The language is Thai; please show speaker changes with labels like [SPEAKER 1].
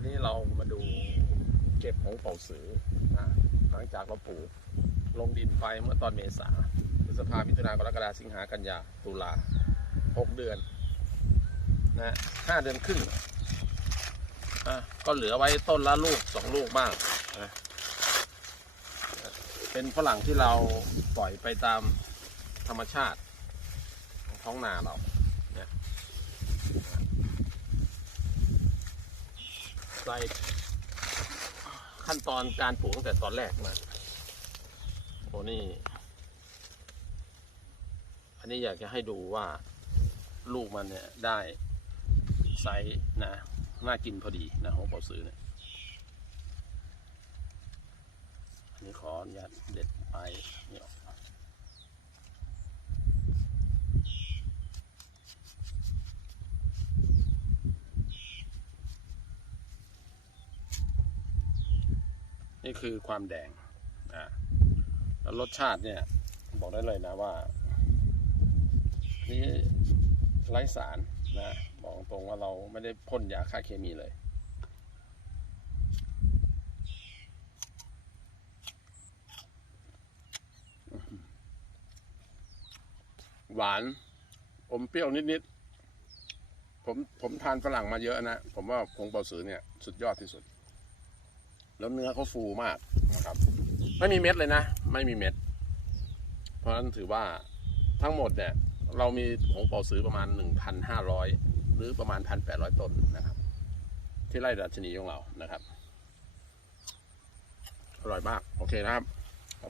[SPEAKER 1] วันนี้เรามาดูเก็บของเป่าสือหลังจากเราปลูกลงดินไปเมื่อตอนเมษาพฤษภามิถุนากรกฎาสิงหากันยาตุลาหกเดือนนะห้าเดือนครึ่งอะก็เหลือไว้ต้นละลูกสองลูกบ้างนะเป็นฝรั่งที่เราปล่อยไปตามธรรมชาติของท้องนาเรา ใส่ขั้นตอนการปลูกตั้งแต่ตอนแรกมาโอ้นี่ อันนี้อยากจะให้ดูว่าลูกมันเนี่ยได้ไซส์นะน่ากินพอดีนะของเปาซื้อเนี่ยอันนี้ขออนุญาตเด็ดไปนี่ออก นี่คือความแดงอ่าแล้วรสชาติเนี่ยบอกได้เลยนะว่า นี่ไร้สารนะบอกตรงว่าเราไม่ได้พ่นยาฆ่าเคมีเลยหวานอมเปรี้ยวนิดๆ ผมผมทานฝรั่งมาเยอะนะ ผมว่าคงเปาสือเนี่ย สุดยอดที่สุด แล้วเนื้อเขาฟูมากนะครับ ไม่มีเม็ดเลยนะ ไม่มีเม็ด เพราะฉะนั้นถือว่าทั้งหมดเนี่ย เรามีของเปาสือประมาณ 1,500 หรือประมาณ 1,800 ต้นนะครับ ที่ไร่ดัชนีของเรานะครับ อร่อยมาก โอเคนะครับ